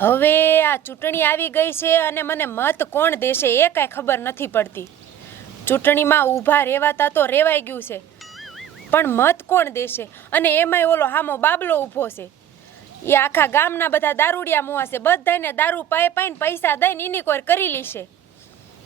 હવે આ ચૂંટણી આવી ગઈ છે અને મને મત કોણ દેશે એ કાંઈ ખબર નથી પડતી. ચૂંટણીમાં ઊભા રહેવાતા તો રેવાઈ ગયું છે, પણ મત કોણ દેશે? અને એમાંય ઓલો હામો બાબલો ઊભો છે. એ આખા ગામના બધા દારૂડિયા મુવા છે બધાને દારૂ પાય પાઈને પૈસા દઈને એની કોઈ કરી લેશે.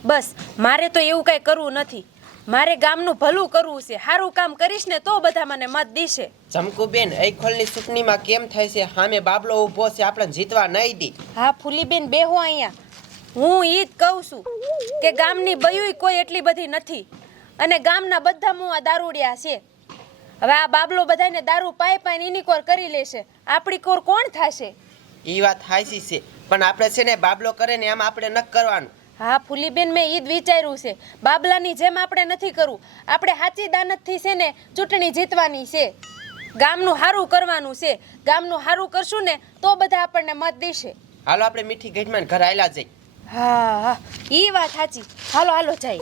બસ, મારે તો એવું કાંઈ કરવું નથી. મારે ગામનું ભલું કરવું છે. સારું કામ કરીશ ને તો બધા મને મત દેશે. જમકુબેન અઈખોલની ચૂંટણીમાં કેમ થાય છે? સામે બાબલો ઊભો છે આપણે જીતવા નહીં દી. હા ફૂલીબેન બેહો અહીંયા. હું ઈ જ કહું છું કે ગામની બયુય કોઈ એટલી બધી નથી. અને ગામના બધા મુવા દારૂડિયા છે. હવે આ બાબલો બધાને દારૂ પાઈ પાઈને એની કોર કરી લેશે. આપણી કોર કોણ થશે? એ વાત હાચી છે. પણ આપણે છે ને બાબલો કરે ને એમ આપણે ન કરવાનું. હા ફૂલીબેન મેં ઈદ વિચાર્યું છે. બાબલાની જેમ આપણે નથી કરવું. આપણે સાચી દાનતથી છે ને ચૂંટણી જીતવાની છે. ગામનું સારું કરવાનું છે. ગામનું સારું કરશું ને તો બધા આપણને મત દેશે. હાલો આપણે મીઠી ગઢમાં ઘર આયલા જઈ. હા હા. ઈ વાત સાચી. હાલો હાલો જાય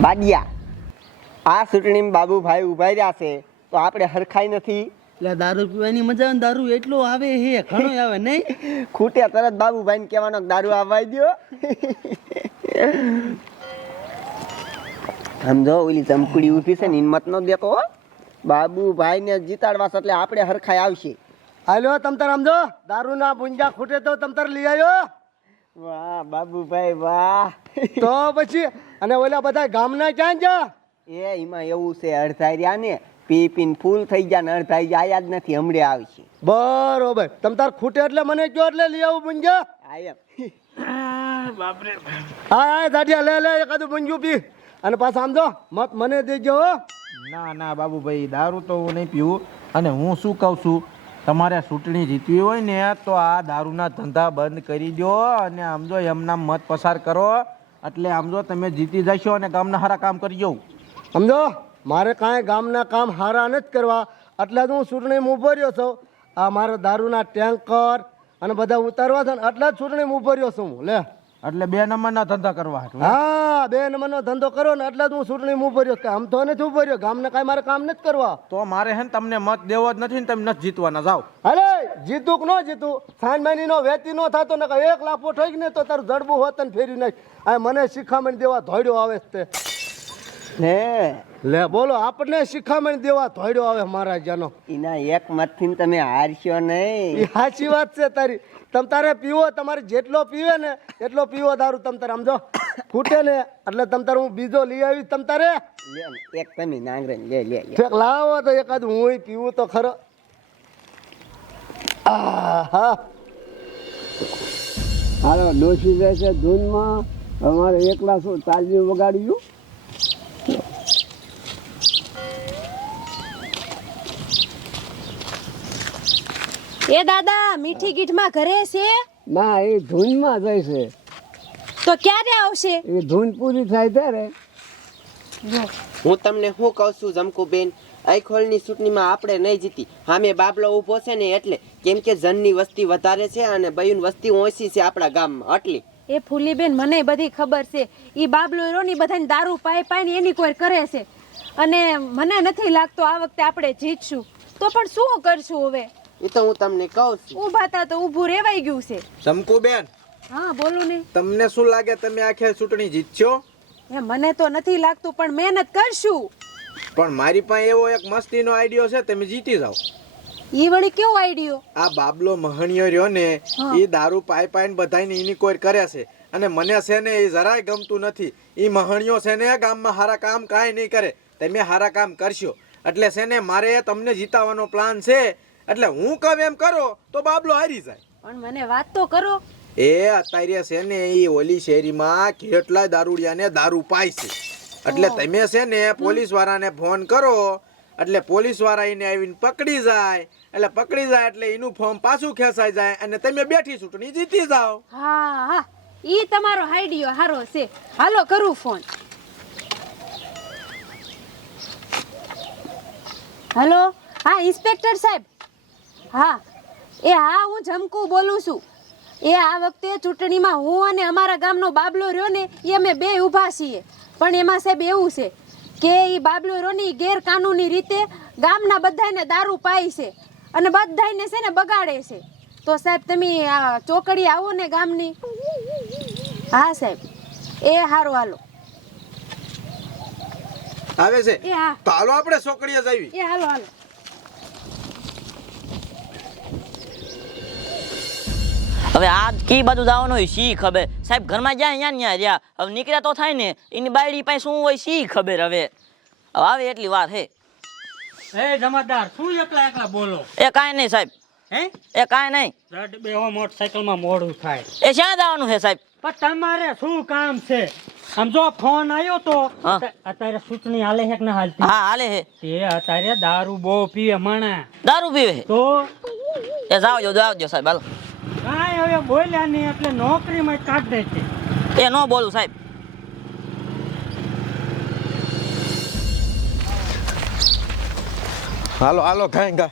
બાડિયા. આ ચૂંટણીમાં બાબુભાઈ ઊભા રહ્યા છે તો આપણે હરખાઈ નથી. એટલે દારૂ પીવાની મજા આવે દારૂ એટલો આવે હે ઘણો આવે નહીં? ખૂટ્યા તરત બાબુભાઈને કહેવાનો કે દારૂ આવવા દો સમજો ઓલી ચમકડી ઊભી છે ને હિંમત નો દેતો હો. બાબુભાઈને જીતાડવા એટલે આપણે હરખાઈ આવશે. હાલો તમતર સમજો દારૂ ના ભૂંજા ખૂટે તો તમતર લઈ આવ્યો વાહ બાબુભાઈ વાહ. તો પછી અને ઓલા બધા ગામના ક્યાં જા એ એમાં એવું છે અડધાર્યા ને. પી પીને ફૂલ થઈ ગયા ને અડધાઈ જાય જ નથી હમણાં આવશે. બરોબર. તમ તાર ખૂટે એટલે મને કયો એટલે લઈ આવું ભૂંજા? આયમ હા હા દાઢિયા લે લે એકાદું ભૂંજું પી. અને પાછા સમજો મત મને દેજો ના ના બાબુભાઈ દારૂ તો હું નહીં પીવું. અને હું શું કહું છું? તમારે ચૂંટણી જીતવી હોય ને તો આ દારૂના ધંધા બંધ કરી દો અને આમ જો એમના મત પસાર કરો. એટલે આમ જો તમે જીતી જશો અને ગામના સારા કામ કરી જવું સમજો મારે કાંઈ ગામના કામ હારા નથી કરવા. એટલે જ હું ચૂંટણીમાં ઊભો રહ્યો છું. આ મારા દારૂના ટેન્કર અને બધા ઉતારવા છે ને એટલે જ ચૂંટણીમાં રહ્યો છું હું. લે. એટલે બે નંબરના ધંધા કરવા હા બે નંબરનો ધંધો કરો ને એટલે જ હું ચૂંટણીમાં ઉભર્યો રહ્યો આમ તો નથી રહ્યો. ગામને કાંઈ મારે કામ નથી કરવા. તો મારે હે ને તમને મત દેવો જ નથી ને તમે નથી જીતવાના. જાઓ. અરે જીતું કે ન જીતું? સાંજ મહિની નો વેતી નો થતો ને એક લાફો થઈ ને તો તારું જડબું હોત ને ફેરી નાખ આ મને શિખામણ દેવા ધોડ્યો આવે છે તે. હે લે બોલો આપણને શિખામણ દેવા ધોડ્યો આવે મહારાજાનો. એના એક મતથી તમે હારશો નહીં. એ સાચી વાત છે તારી. તમ તારે પીવો તમારે જેટલો પીવે ને એટલો પીવો દારૂ તમ તારે. સમજો ખૂટે ને એટલે તમ તારે હું બીજો લઈ આવી તમ તારે. એક તમે નાંગરે લે લે લે. લાવો તો એકાદ હું પીવું તો ખરો. આહા. હાલો ડોસી રહેશે ધૂનમાં અમારે એકલા શું તાલ્યું વગાડ્યું? એ દાદા મીઠી ગીઠમાં ઘરે છે? ના એ ધૂનમાં જાય છે. તો ક્યારે આવશે? એ ધૂન પૂરી થાય ત્યારે. હું તમને શું કહું છું જમકુબેન? અઈખોલની ચૂંટણીમાં આપણે નહીં જીતી. સામે બાબલો ઊભો છે ને એટલે કેમ કે જનની વસ્તી વધારે છે અને બયુન વસ્તી ઓછી છે આપણા ગામમાં. એટલી એ ફૂલીબેન મને બધી ખબર છે. ઈ બાબલો રોની બધાને દારૂ પાય પાય ને એની કોઈ કરે છે. અને મને નથી લાગતો આ વખતે આપણે જીતશું. તો પણ શું કરશું હવે? એ તો હું તમને કહું છું. ઊભા તા તો ઊભું રેવાઈ ગયું છે. શંકુબેન હા બોલું ને. તમને શું લાગે તમે આખે ચૂંટણી જીતશો? એ મને તો નથી લાગતું પણ મહેનત કરશું. પણ મારી પાસે એવો એક મસ્તીનો આઈડિયો છે તમે જીતી જાઓ. ઈ વળી કેવો આઈડિયો? આ બાબલો મહણિયો રહ્યો ને એ દારૂ પાઈ પાઈને બધાને એની કોઈ કરે છે. અને મને છે ને એ જરાય ગમતું નથી. એ મહણિયો છે ને ગામમાં સારા કામ કાંઈ નહીં કરે. તમે સારા કામ કરશો. એટલે છે ને મારે તમને જીતાવાનો પ્લાન છે. એટલે હું કહું એમ કરો તો બાબલો હારી જાય. પણ મને વાત તો કરો. એ અત્યારે છે ને એ ઓલી શેરીમાં કેટલા દારૂડિયાને દારૂ પાય છે. એટલે તમે છે ને પોલીસ વાળાને ફોન કરો એટલે પોલીસવાળા એને આવીને પકડી જાય એટલે પકડી જાય એટલે એનું ફોર્મ પાછું ખેંચાઈ જાય અને તમે બેઠી ચૂંટણી જીતી જાઓ. હા હા. ઈ તમારો આઈડિયો હારો છે. હાલો કરું ફોન. હેલો? હા ઇન્સ્પેક્ટર સાહેબ હા. એ હા હું જમકુ બોલું છું. એ આ વખતે ચૂંટણીમાં હું અને અમારા ગામનો બાબલો રહ્યો ને એ અમે બે ઊભા છીએ. પણ એમાં સાહેબ એવું છે કે એ બાબલો રોની ગેરકાનૂની રીતે ગામના બધાને દારૂ પાય છે અને બધાને છે ને બગાડે છે. તો સાહેબ તમે આ ચોકડી આવો ને ગામની. હા સાહેબ. એ હારું હાલો. આવે છે? એ હા. તો હાલો આપણે ચોકડીએ જઈએ એ હાલો હાલો. હવે આ કી બાજુ જવાનું હોય શી ખબર? સાહેબ ઘરમાં જાય અહીંયા ત્યાં રહ્યા હવે નીકળ્યા તો થાય ને એની બાયડી પાસે શું હોય શી ખબર હવે? હવે આવે એટલી વાર હે. એ જમાદાર શું એકલા એકલા બોલો? એ કાંઈ નહીં સાહેબ. હે? એ કાંઈ નહીં. રડ બેહો મોટરસાયકલમાં મોડું થાય. એ ક્યાં જવાનું છે સાહેબ? પણ તમારે શું કામ છે? આમ જો ફોન આવ્યો તો અત્યારે સૂચની હાલે છે કે ના હાલતી? હા હાલે હે તે અત્યારે દારૂ બહુ પીએ માણા દારૂ પીવે તો? એ જાવ જો જાવ જો સાહેબ હાલો. કાંઈ હવે બોલ્યા નહીં એટલે નોકરીમાં કાઢ દે છે. એ ન બોલું સાહેબ. હાલો હાલો ગાયંગા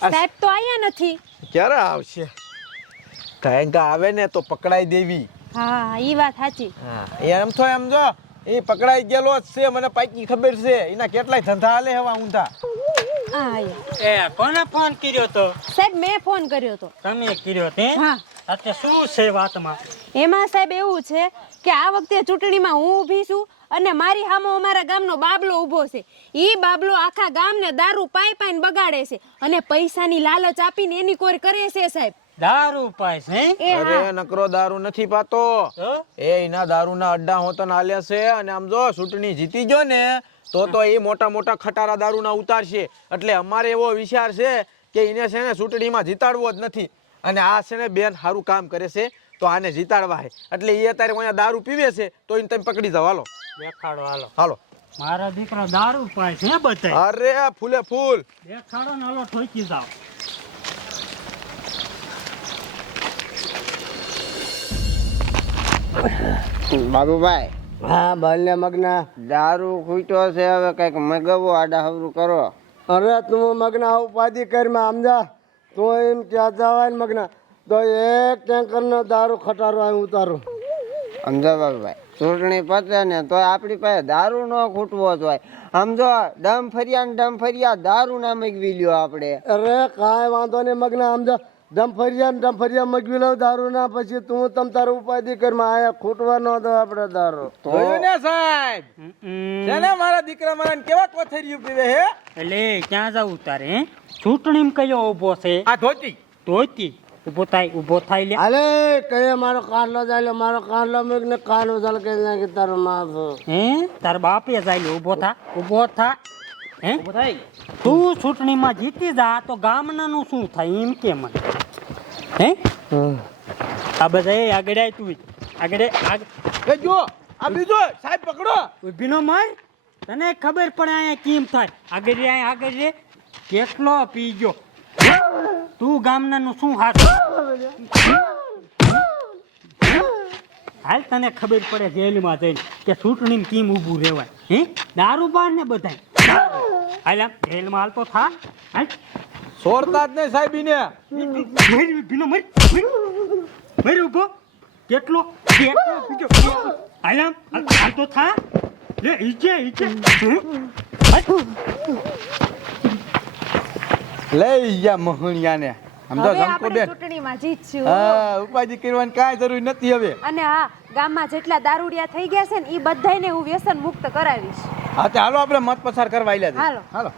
સાહેબ તો આયા નથી. ક્યારે આવશે? ગાયંગા આવે ને તો પકડાઈ દેવી. હા ઈ વાત સાચી. હા એમ તો એમ જો એ પકડાઈ ગયેલો જ છે મને પાકી ખબર છે. એના કેટલાય ધંધા હાલે હવા ઊંધા. એ. કોને ફોન કર્યો તો? સાહેબ મેં ફોન કર્યો તો. તમે કર્યો તે? હા. અત્યારે શું છે વાતમાં? એમાં સાહેબ એવું છે કે આ વખતે ચૂંટણીમાં હું ઊભી છું અને મારી સામે અમારા ગામનો બાબલો ઊભો છે. ઈ બાબલો આખા ગામને દારૂ પાઈ પાઈને બગાડે છે અને પૈસાની લાલચ આપીને એની કોર કરે છે સાહેબ. દારૂ પાય છે અરે નકરો દારૂ નથી પાતો. એ એના દારૂના અડ્ડા હોતન આલ્યા છે અને આમ જો ચૂંટણી જીતી ગયો ને તો તો એ મોટા મોટા ખટારા દારૂના ઉતારશે. એટલે અમારે એવો વિચાર છે કે એને છે ને ચૂંટણીમાં જીતાડવો જ નથી. અને આ છે ને બેન સારું કામ કરે છે તો આને જીતાડવા છે એટલે એ અત્યારે અહીંયા દારૂ પીવે છે તો એને તમે પકડી જાવ હાલો. દેખાડો હાલો. હાલો. મારા દીકરા દારૂ પાય છે બતાય અરે ફૂલે ફૂલ. દેખાડો ને હાલો ઠોકી જાવ બાબુભાઈ હા બાલ્ય મગના. દારૂ ખૂટ્યો છે હવે કંઈક મગવો આડા હવરું કરો. અરે તું મગના ઉપાધિ કરમાં સમજા તું એમ ક્યાં જવાય ને મગના? તો એક ટેન્કર નો દારૂ ખટારો અહીં ઉતારું. સમજો બાબુભાઈ ચૂંટણી પતે ને તો આપણી પાસે દારૂ ન ખૂટવો જોઈએ. સમજો ડમ ફરિયા ને ડમ ફરિયા દારૂ ના મગવી લ્યો આપણે. અરે કાંઈ વાંધો નહીં મગના સમજા ડમફરિયા ડમફરિયા મગવી લઉં દારૂ ના પછી તું તમ તારું ઉપાધિ કરમાં આયા ખૂટવા ન દો આપણે દારૂ. જોયું ને સાહેબ? છે મારા દીકરા મારા કેવા કોથરિયું પીવે હે? એટલે ક્યાં જાવ તારે હે? ચૂંટણીમાં કયો ઊભો છે? આ ધોતી. ધોતી? ઊભો થાય ઊભો થાય લે. અલે કયો મારો કારલો જાયલો મારો કારલો મેક ને કાનો જાલ કે નાખી તારો માફ હે? તાર બાપે જાય ઊભો થા ઊભો થા. હે? તું ચૂંટણીમાં જીતી જા તો ગામનાનું શું થાય એમ કે મને. હે? આ બધા એ આગળ આય તું આગળ આગ એ જો આ બીજો સાહેબ પકડો. ઊભીનો માર. તને ખબર પડે અહીંયા કેમ થાય? આગળ રે આગળ રે. કેટલો પી ગયો તું ગામનાનું શું હાથ? હાલ તને ખબર પડે જેલમાં જઈને કે ચૂંટણીમાં કેમ ઊભું રહેવાય. હે? દારૂ બાર ને બધાય. હાલ આમ જેલમાં હાલ તો થા. હાલ. છોડતા જ નહીં સાહેબ ઇને ભીનો મર મર. ઊભો કેટલો ગયો હાલ તો થા લે ઈચે ઈચે. લઈ ગયા મહણિયાને સમજો બેન ચૂંટણીમાં જીતશું હા ઉપાજી કરવાની કાંઈ જરૂર નથી હવે અને હા ગામમાં જેટલા દારૂડિયા થઈ ગયા છે ને એ બધાને હું વ્યસન મુક્ત કરાવીશ હા તે હાલો આપણે મત પસાર કરવા. હાલો